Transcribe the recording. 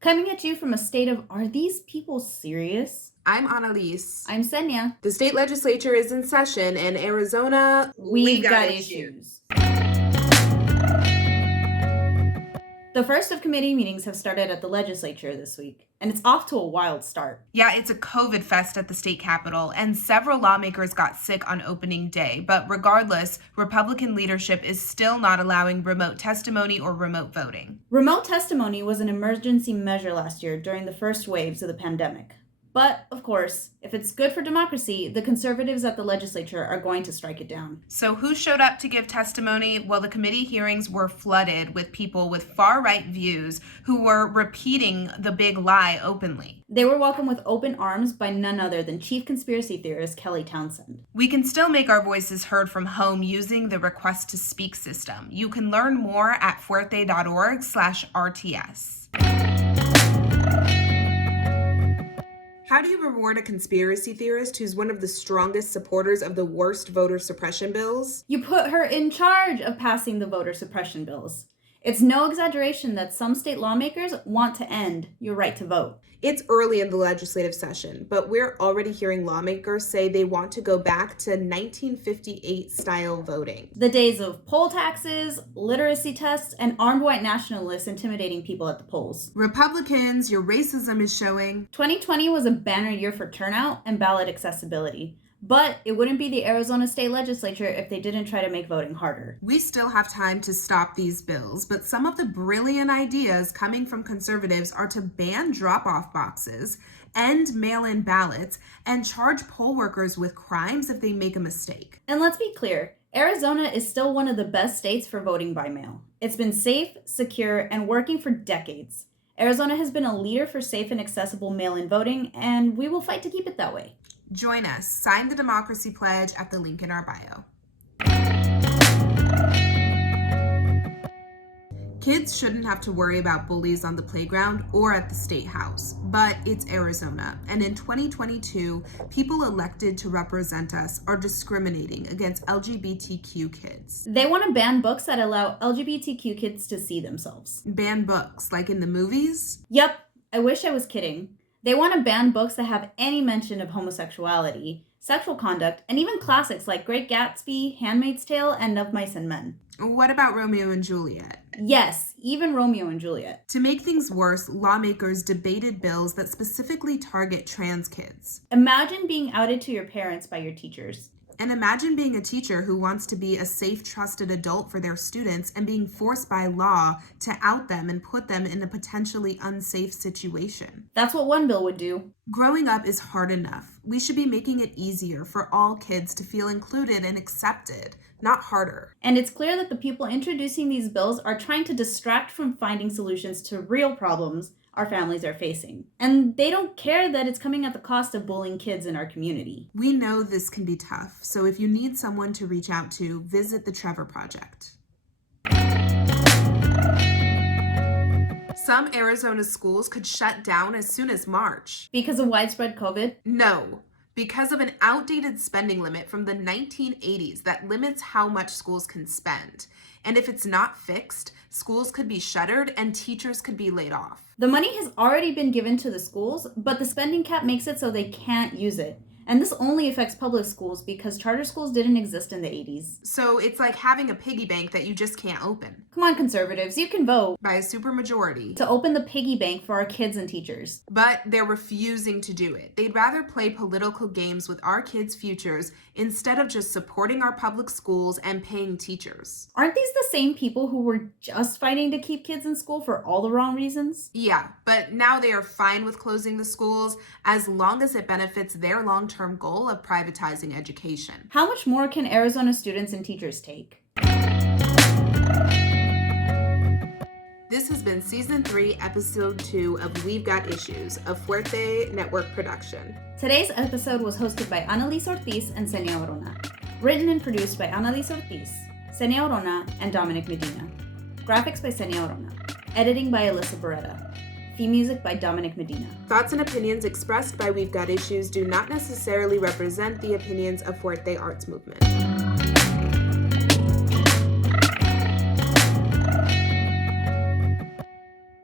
Coming at you from a state of, are these people serious? I'm Annalise. I'm Senya. The state legislature is in session in Arizona. We've got issues. The first of committee meetings have started at the legislature this week, and it's off to a wild start. Yeah, it's a COVID fest at the state capitol, and several lawmakers got sick on opening day. But regardless, Republican leadership is still not allowing remote testimony or remote voting. Remote testimony was an emergency measure last year during the first waves of the pandemic. But, of course, if it's good for democracy, the conservatives at the legislature are going to strike it down. So who showed up to give testimony? Well, the committee hearings were flooded with people with far-right views who were repeating the big lie openly. They were welcomed with open arms by none other than chief conspiracy theorist Kelly Townsend. We can still make our voices heard from home using the Request to Speak system. You can learn more at fuerte.org/RTS. How do you reward a conspiracy theorist who's one of the strongest supporters of the worst voter suppression bills? You put her in charge of passing the voter suppression bills. It's no exaggeration that some state lawmakers want to end your right to vote. It's early in the legislative session, but we're already hearing lawmakers say they want to go back to 1958 style voting. The days of poll taxes, literacy tests, and armed white nationalists intimidating people at the polls. Republicans, your racism is showing. 2020 was a banner year for turnout and ballot accessibility. But it wouldn't be the Arizona state legislature if they didn't try to make voting harder. We still have time to stop these bills, but some of the brilliant ideas coming from conservatives are to ban drop-off boxes, end mail-in ballots, and charge poll workers with crimes if they make a mistake. And let's be clear, Arizona is still one of the best states for voting by mail. It's been safe, secure, and working for decades. Arizona has been a leader for safe and accessible mail-in voting, and we will fight to keep it that way. Join us. Sign the Democracy Pledge at the link in our bio. Kids shouldn't have to worry about bullies on the playground or at the state house, but it's Arizona, and in 2022, people elected to represent us are discriminating against LGBTQ kids. They want to ban books that allow LGBTQ kids to see themselves. Ban books, like in the movies? Yep, I wish I was kidding. They want to ban books that have any mention of homosexuality, sexual conduct, and even classics like Great Gatsby, Handmaid's Tale, and Of Mice and Men. What about Romeo and Juliet? Yes, even Romeo and Juliet. To make things worse, lawmakers debated bills that specifically target trans kids. Imagine being outed to your parents by your teachers. And imagine being a teacher who wants to be a safe, trusted adult for their students and being forced by law to out them and put them in a potentially unsafe situation. That's what one bill would do. Growing up is hard enough. We should be making it easier for all kids to feel included and accepted, not harder. And it's clear that the people introducing these bills are trying to distract from finding solutions to real problems our families are facing. And they don't care that it's coming at the cost of bullying kids in our community. We know this can be tough, so if you need someone to reach out to, visit the Trevor Project. Some Arizona schools could shut down as soon as March. Because of widespread COVID? No, because of an outdated spending limit from the 1980s that limits how much schools can spend. And if it's not fixed, schools could be shuttered and teachers could be laid off. The money has already been given to the schools, but the spending cap makes it so they can't use it. And this only affects public schools because charter schools didn't exist in the 80s. So it's like having a piggy bank that you just can't open. Come on, conservatives, you can vote. By a supermajority. To open the piggy bank for our kids and teachers. But they're refusing to do it. They'd rather play political games with our kids' futures instead of just supporting our public schools and paying teachers. Aren't these the same people who were just fighting to keep kids in school for all the wrong reasons? Yeah, but now they are fine with closing the schools as long as it benefits their long-term goal of privatizing education. How much more can Arizona students and teachers take? This has been Season 3, Episode 2 of We've Got Issues, a Fuerte Network production. Today's episode was hosted by Annalise Ortiz and Senya Orona. Written and produced by Annalise Ortiz, Senya Orona, and Dominic Medina. Graphics by Senya Orona. Editing by Alyssa Beretta. Theme music by Dominic Medina. Thoughts and opinions expressed by We've Got Issues do not necessarily represent the opinions of Fuerte Arts Movement.